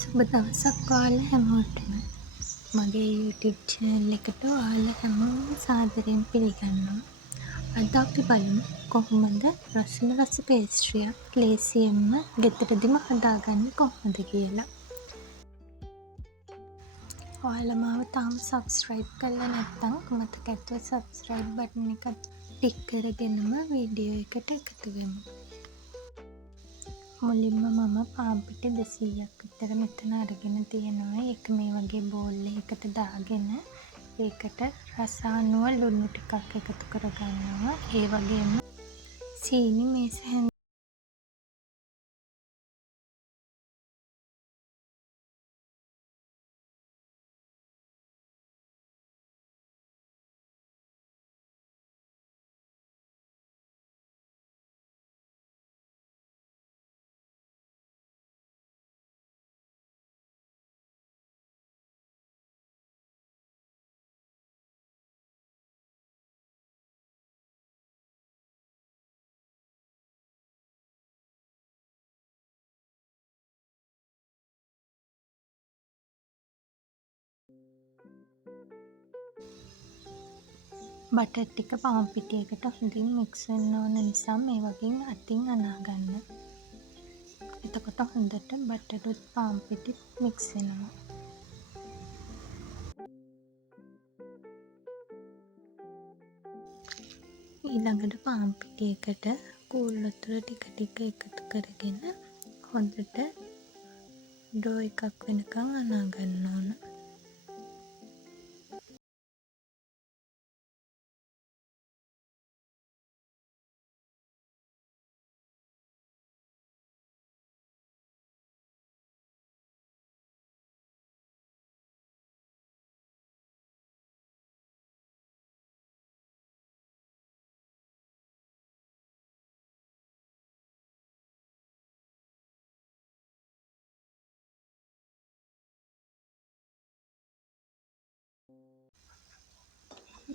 සුබ දවසක් ඔයාලා හැමෝටම. මගේ YouTube channel එකට ඔයාලා හැමෝම සාදරයෙන් පිළිගන්නවා. අද අපි බලමු කොහොමද රසම රස පේස්ට්‍රියක් ලේසියෙන්ම ගෙදරදිම හදාගන්නේ කොහොමද කියලා. ඔයාලා මාව තාම subscribe කරලා නැත්නම් මතක ඇතුව subscribe button එක ටික් කරගෙනම වීඩියෝ එකට එකතු වෙමු. මුලින්ම මම පාන් පිටි 200ක් විතර මෙතන අරගෙන තියෙනවා. ඒක මේ වගේ බෝල් එකකට දාගෙන ඒකට රස අනුව ලුණු ටිකක් එකතු කරගන්නවා. ඒ වගේම සීනි මේස බටර් ටික පාන් පිටියකට හොඳින් මික්ස් වෙන්න ඕන නිසා මේ වගේ අතින් අනා ගන්න. එතකොට හොඳට බටරුත් පාන් පිටිත් මික්ස් වෙනවා. ඊළඟට පාන් පිටියකට කූල් වතුර ටික ටික එකතු කරගෙන හොඳට ඩෝ එකක් වෙනකන් අනා ගන්න ඕන.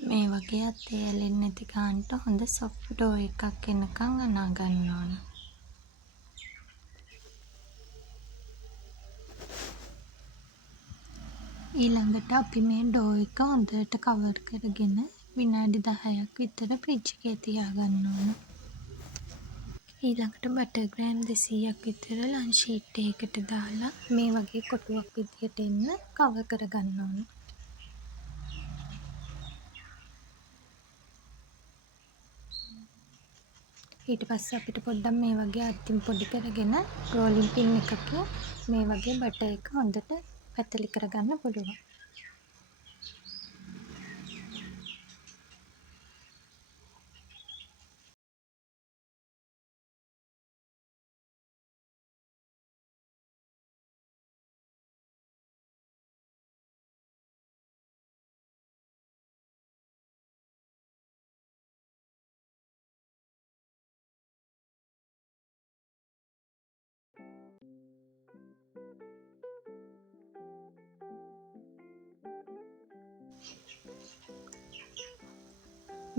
මේ වගේ අතේ ඇලෙන්නේ නැති ගානට හොඳ සොෆ්ට් ඩෝ එකක් එනකන් අනා ගන්න ඕන. ඊළඟට අපි මේ ඩෝ එක හොඳට කවර් කරගෙන විනාඩි 10ක් විතර ෆ්‍රිජ් එකේ තියාගන්න ඕන. ඊළඟට බටර් ග්‍රෑම් 200ක් විතර ලන්ච් ෂීට් එකකට දාලා මේ වගේ කොටුවක් විදියට එන්න කවර් කරගන්න ඕන. ඊට පස්සේ අපිට පොඩ්ඩක් මේ වගේ අතින් පොඩි කරගෙන රෝලින් පින් එකකින් මේ වගේ බටර් එක හොඳට පැතලි කරගන්න පුළුවන්.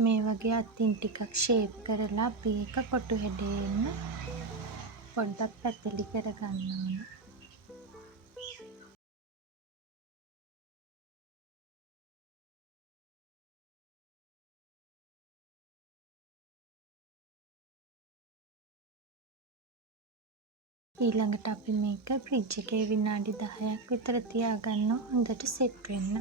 මේ වගේ අතින් ටිකක් ෂේප් කරලා අපි එක කොටු හැඩයෙන් පොඩ්ඩක් පැතලි කරගන්න ඕන. ඊළඟට අපි මේක ෆ්‍රිජ් එකේ විනාඩි 10ක් විතර තියාගන්න හොඳට සෙට් වෙන්න.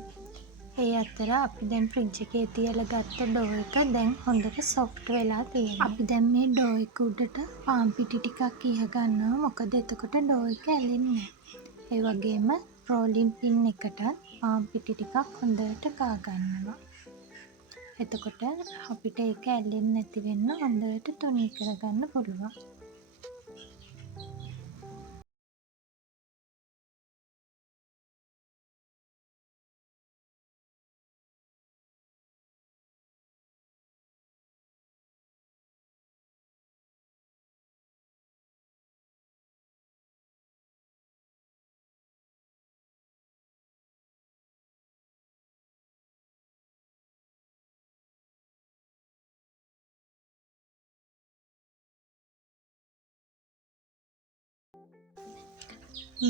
ඒ අතර අපි දැන් ෆ්‍රිජ් එකේ තියලා ගත්ත ඩෝ එක දැන් හොඳට සොෆ්ට් වෙලා තියෙනවා. අපි දැන් මේ ඩෝ එක උඩට පාන් පිටි ටිකක් ඉහ ගන්නවා. මොකද එතකොට ඩෝ එක ඇලෙන්නේ නැහැ. ඒ වගේම රෝලින් පින් එකට පාන් පිටි ටිකක් හොඳට ගා ගන්නවා. එතකොට අපිට ඒක ඇලෙන්නේ නැති වෙන්න හොඳට තුනී කරගන්න පුළුවන්.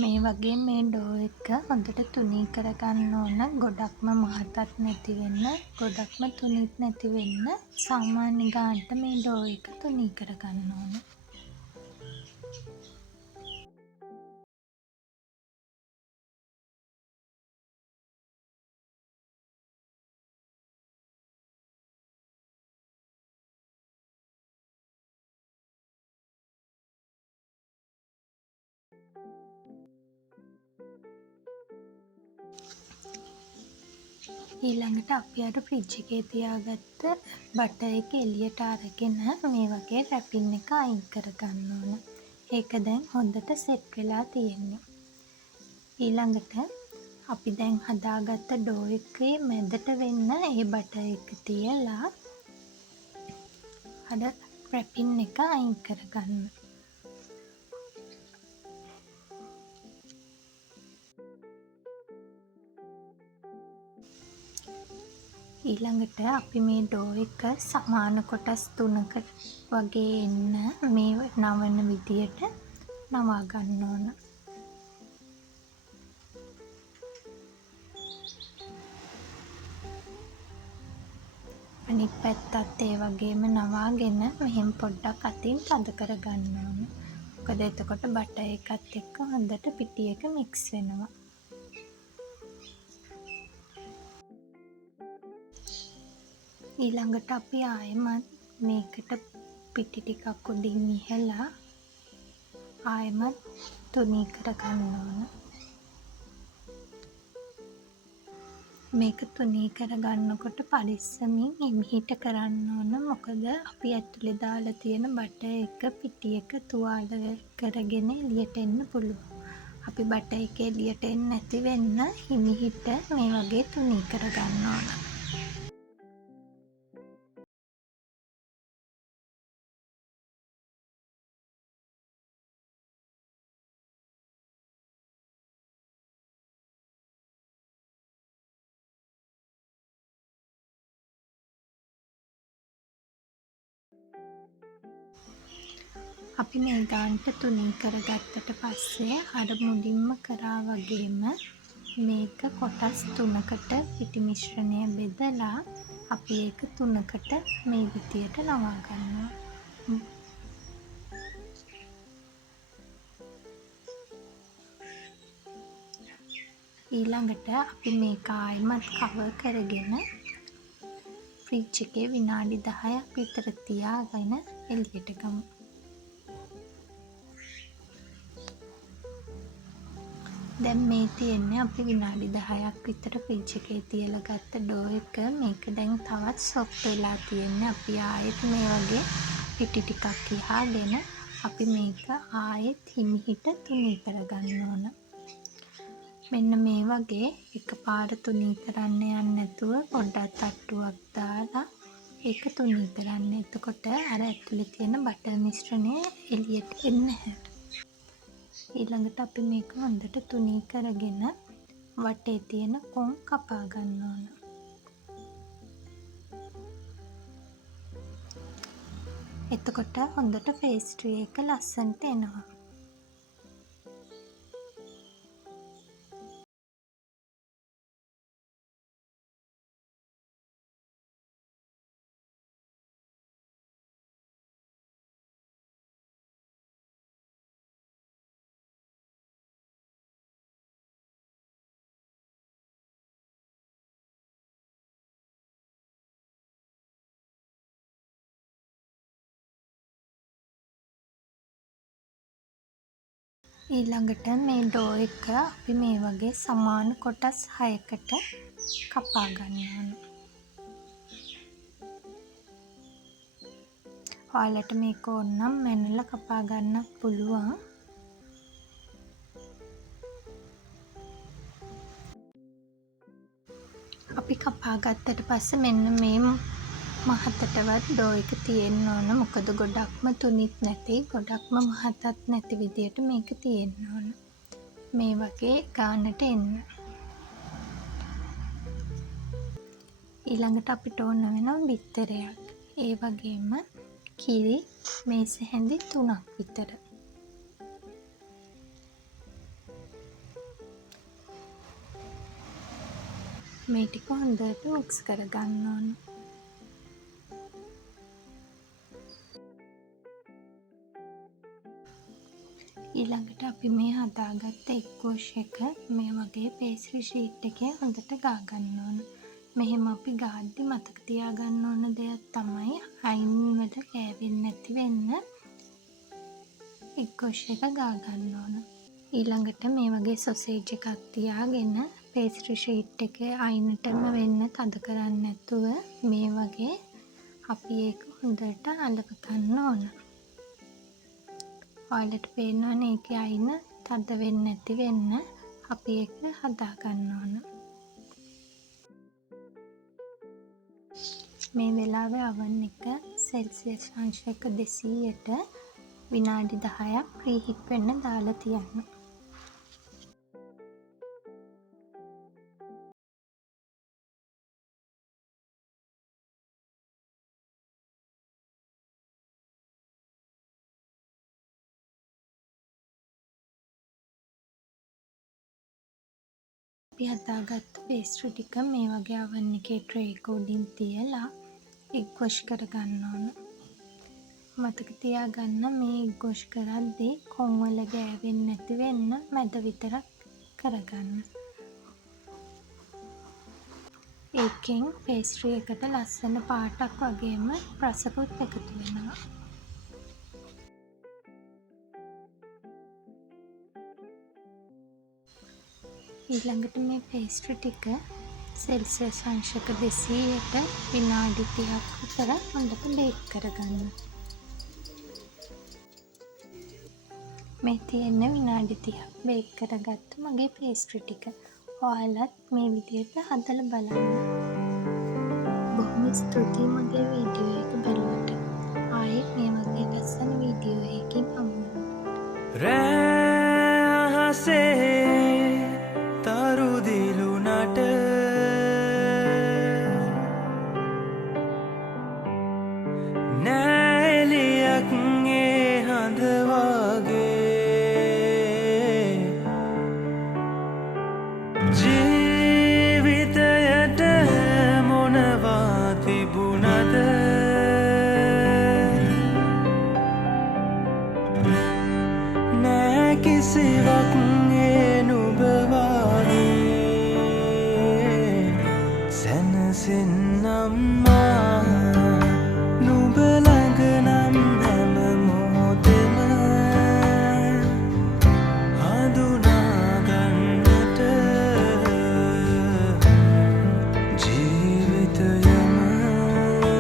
මේ වගේ මේ ඩෝ එක හොඳට තුනී කරගන්න ඕන. ගොඩක්ම මහතත් නැති වෙන්න, ගොඩක්ම තුනීත් නැති වෙන්න සාමාන්‍ය ගානට මේ ඩෝ එක තුනී කරගන්න ඕන. ඊළඟට අපි අර ෆ්‍රිජ් එකේ තියාගත්ත බටර් එක එළියට අරගෙන මේ වගේ රැපින් එක අයින් කරගන්න ඕන. ඒක දැන් හොඳට සෙට් වෙලා තියෙන්නේ. ඊළඟට අපි දැන් හදාගත්ත ඩෝ එකේ මැදට වෙන්න ඒ බටර් එක තියලා අර රැපින් එක අයින් කරගන්න. ඊළඟට අපි මේ ඩෝ එක සමාන කොටස් 3කට වගේ එන්න මේ නවන විදියට නවා ගන්න ඕන. අනිත් පැත්තත් ඒ වගේම නවාගෙන මෙහෙම පොඩ්ඩක් අතින් තද කරගන්න ඕන. මොකද එතකොට බටර් එකත් එක්ක හොඳට පිටි එක මික්ස් වෙනවා. ඊළඟට අපි ආයෙමත් මේකට පිටි ටිකක් උඩින් ඉහලා ආයෙමත් තුනී කරගන්න ඕන. මේක තුනී කරගන්නකොට පරිස්සමින් හිමිහිට කරන්න ඕන. මොකද අපි ඇතුලේ දාලා තියෙන බටර් එක පිටි එක තුවාල කරගෙන එළියට එන්න පුළුවන්. අපි බටර් එක එළියට එන්නේ නැති වෙන්න හිමිහිට මේ වගේ තුනී කරගන්න ඕන. අපි මේ ගානට තුනී කරගත්තට පස්සේ අර මුලින්ම කරා වගේම මේක කොටස් 3කට පිටි මිශ්‍රණය බෙදලා අපි ඒක 3කට මේ විදියට නවා ගන්නවා. ඊළඟට අපි මේක ආයෙමත් කවර් කරගෙන ෆ්‍රිජ් එකේ විනාඩි 10ක් විතර තියාගෙන එළියට ගමු. දැන් මේ තියෙන්නේ අපි විනාඩි 10ක් විතර ෆ්‍රිජ් එකේ තියලා ගත්ත ඩෝ එක. මේක දැන් තවත් සොෆ්ට් වෙලා තියෙන්නේ. අපි ආයෙත් මේ වගේ පිටි ටිකක් ලියාගෙන අපි මේක ආයෙත් හිමිහිට තුනී කරගන්න ඕන. මෙන්න මේ වගේ එකපාර තුනී කරන්න යන්නේ නැතුව පොඩ්ඩක් තට්ටුවක් දාලා ඒක තුනී කරන්න. එතකොට අර ඇතුලේ තියෙන බටර් මිශ්‍රණය එළියට එන්නේ නැහැ. ඊළඟට අපි මේක හොඳට තුනී කරගෙන වටේ තියෙන කොන් කපා ගන්න ඕන. එතකොට හොඳට පේස්ට්‍රි එක ලස්සනට එනවා. ඊළඟට මේ ඩෝ එක අපි මේ වගේ සමාන කොටස් 6කට කපා ගන්න ඕන. ඔයාලට මේක ඕන නම් මැනලා කපා ගන්නත් පුළුවන්. අපි කපා ගත්තට පස්සේ මෙන්න මේ මහතටවත් ඩෝ එක තියෙන්න ඕන. මොකද ගොඩක්ම තුනිත් නැති, ගොඩක්ම මහතත් නැති විදියට මේක තියෙන්න ඕන. මේ වගේ ගානට එන්න. ඊළඟට අපිට ඕන වෙනවා බිත්තරයක්. ඒ වගේම කිරි මේස හැඳි 3ක් විතර. මේ ටික හොඳට මික්ස් කරගන්න ඕන. ඊළඟට අපි මේ හදාගත්ත එග් වොෂ් එක මේ වගේ පේස්ට්‍රි ෂීට් එකේ හොඳට ගා ගන්න ඕන. මෙහෙම අපි ගාද්දි මතක තියාගන්න ඕන දෙයක් තමයි අයින් වල කෑවෙන්නේ නැති වෙන්න එග් වොෂ් එක ගා ගන්න ඕන. ඊළඟට මේ වගේ සොසේජ් එකක් තියාගෙන පේස්ට්‍රි ෂීට් එකේ අයිනටම වෙන්න තද කරන්නේ නැතුව මේ වගේ අපි ඒක හොඳට අලක ගන්න ඕන. ඔයාලට පේනවනේ ඒකේ අයින තද වෙන්නේ නැති වෙන්න අපි ඒක හදා ගන්න ඕන. මේ වෙලාවේ oven එක සෙල්සියස් අංශයක 200ට විනාඩි 10ක් ප්‍රීහීට් වෙන්න දාලා තියන්න. අපි හදාගත්ත පේස්ට්‍රි ටික මේ වගේ oven එකේ ට්‍රේ එක උඩින් තියලා එග් වොෂ් කරගන්න ඕන. මතක තියාගන්න මේ එග් වොෂ් කරද්දී කොන් වල ගෑවෙන්නේ නැති වෙන්න මැද විතරක් කරගන්න. ඒකෙන් පේස්ට්‍රි එකට ලස්සන පාටක් වගේම රසකුත් එකතු වෙනවා. ඊළඟට මේ පේස්ට්‍රි ටික සෙල්සියස් අංශක 200ට විනාඩි 30ක් විතර හොඳට බේක් කරගන්න. මේ තියෙන විනාඩි 30ක් බේක් කරගත්ත මගේ පේස්ට්‍රි ටික. ඔයාලත් මේ විදිහට හදලා බලන්න. බොහොම ස්තුතියි මගේ වීඩියෝ එක බලුවට. ආයෙත් මේ වගේ ලස්සන වීඩියෝ එකකින් හමු වෙමු.